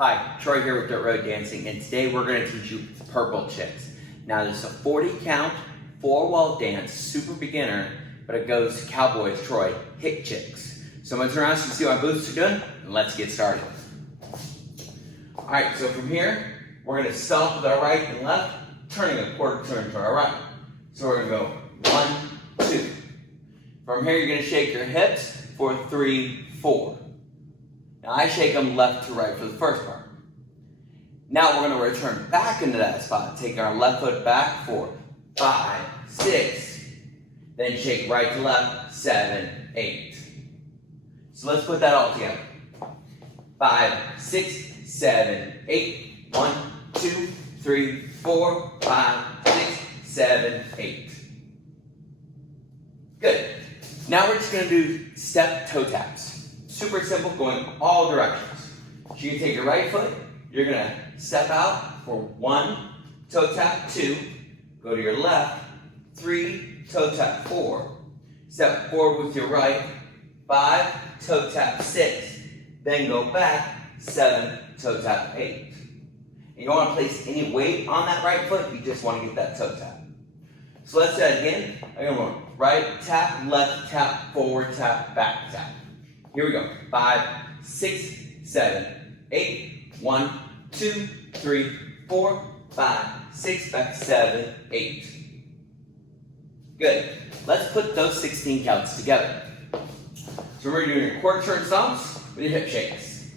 Hi, Troy here with Dirt Road Dancing, and today we're going to teach you purple chicks. Now this is a 40 count, 4-wall dance, super beginner, but it goes Cowboys, Troy, hip chicks. So I'm going to turn around so you can see what my boots are doing, and let's get started. Alright, so from here, we're going to stomp with our right and left, turning a quarter turn to our right. So we're going to go 1, 2. From here, you're going to shake your hips for 3, 4. Now I shake them left to right for the first part. Now we're going to return back into that spot, taking our left foot back for 5, 6, then shake right to left, 7, 8. So let's put that all together. 5, 6, 7, 8. 1, 2, 3, 4, 5, 6, 7, 8. Good. Now we're just going to do step toe taps. Super simple, going all directions. So you can take your right foot, you're going to step out for 1, toe tap 2, go to your left, 3, toe tap 4, step forward with your right, 5, toe tap 6, then go back, 7, toe tap 8. And you don't want to place any weight on that right foot, you just want to get that toe tap. So let's do that again. I'm going to go right tap, left tap, forward tap, back tap. Here we go. 5, 6, 7, 8. 1, 2, 3, 4, 5, 6, back 7, 8. Good. Let's put those 16 counts together. So we're doing your quarter turn stomps with your hip shakes.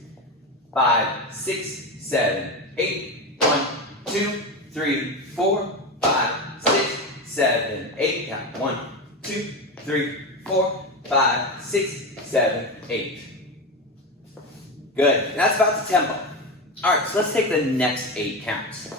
5, 6, 7, 8. 1, 2, 3, 4, 5, 6, 7, 8. Count. 1, 2, 3, 4, 5, 6, 7, 8. Good. That's about the tempo. Alright, so let's take the next 8 counts.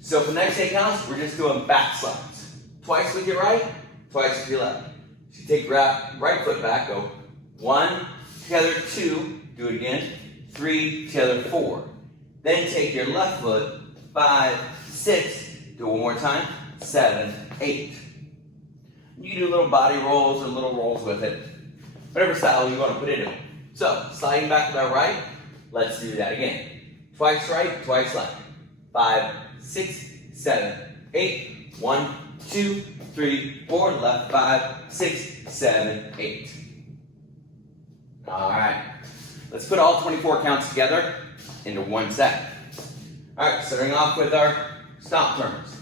So for the next 8 counts, we're just doing back slides. Twice with your right, twice with your left. So you take your right foot back, go 1, together 2, do it again, 3, together 4. Then take your left foot, 5, 6, do it one more time, 7, 8. You can do little body rolls or little rolls with it. Whatever style you want to put into it. So, sliding back with our right, let's do that again. Twice right, twice left. 5, 6, 7, 8. 1, 2, 3, 4. Left, 5, 6, 7, 8. Alright. Let's put all 24 counts together into one set. Alright, starting off with our stomp turns.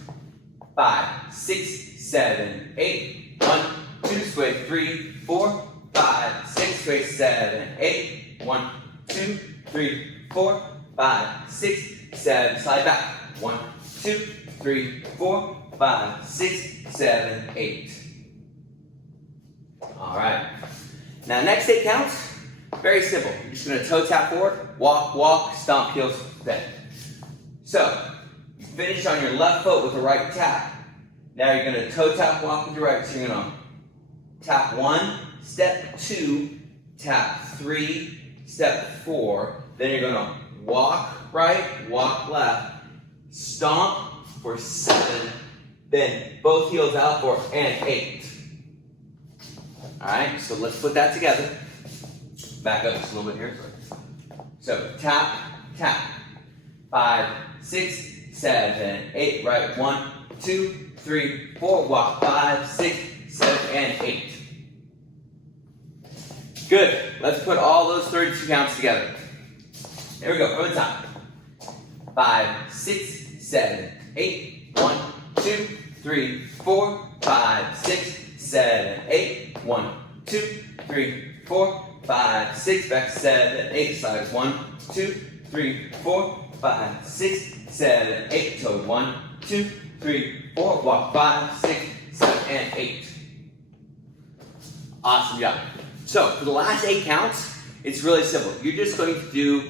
5, 6, 7, 8. 1, 2, sway, 3, 4, 5, 6, sway, 7, 8. 1, 2, 3, 4, 5, 6, 7. Slide back. 1, 2, 3, 4, 5, 6, 7, 8. All right. Now, next 8 counts, very simple. You're just going to toe tap forward, walk, walk, stomp, heels, bend. So, you finish on your left foot with the right tap. Now you're going to toe tap walk with your right. So you're going to tap 1, step 2, tap 3, step 4. Then you're going to walk right, walk left, stomp for 7, then both heels out for 8. Alright, so let's put that together. Back up just a little bit here. So tap, tap. 5, 6, 7, 8. Right, 1, 2, 3, 4, walk 5, 6, 7, and 8. Good. Let's put all those 32 counts together. There we go, from the top. 5, 6, 7, 8. 1, 2, 3, 4, 5, 6, 7, 8. 1, 2, 3, 4, 5, 6, back 7, 8. Slides 1, 2, 3, 4, 5, 6, 7, 8. Toe 1, 2, 3, 4, walk 5, 6, 7, and 8. Awesome job. So, for the last 8 counts, it's really simple. You're just going to do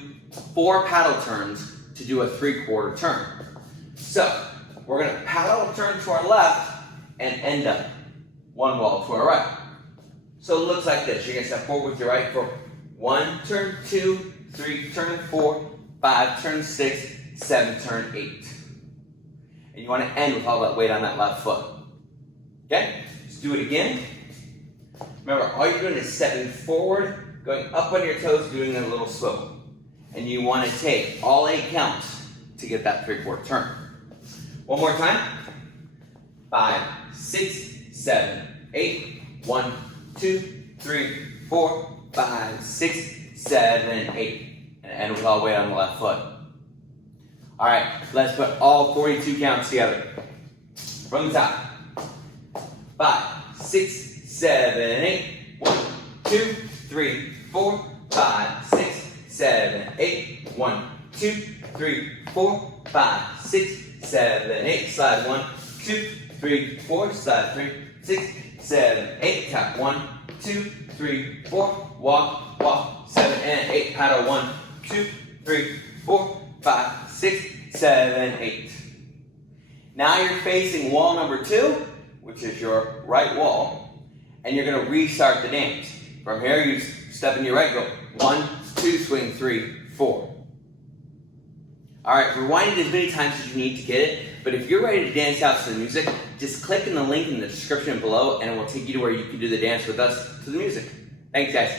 4 paddle turns to do a 3/4 turn. So, we're going to paddle turn to our left and end up 1 wall to our right. So, it looks like this. You're going to step forward with your right for 1, turn 2, 3, turn 4, 5, turn 6, 7, turn 8. And you want to end with all that weight on that left foot. Okay? Let's do it again. Remember, all you're doing is stepping forward, going up on your toes, doing a little swivel. and you want to take all 8 counts to get that 3/4 turn. One more time. 5, 6, 7, 8. 1, 2, 3, 4, 5, 6, 7, 8. And end with all the way on the left foot. All right, let's put all 42 counts together. From the top. 5, 6, 7, 8. 1, 2, 3, 4, 5, 6, 7, 8. 1, 2, 3, 4, 5, 6, 7, 8. Slide 1, 2, 3, 4. Slide 3, 6, 7, 8. Tap 1, 2, 3, 4. Walk, walk. 7 and 8. Paddle 1, 2, 3, 4, 5, 6, 7, 8. Now you're facing wall number 2, which is your right wall, and you're going to restart the dance. From here, you step in your right, go 1, 2, swing 3, 4. All right, rewind it as many times as you need to get it, but if you're ready to dance out to the music, just click in the link in the description below, and it will take you to where you can do the dance with us to the music. Thanks, guys.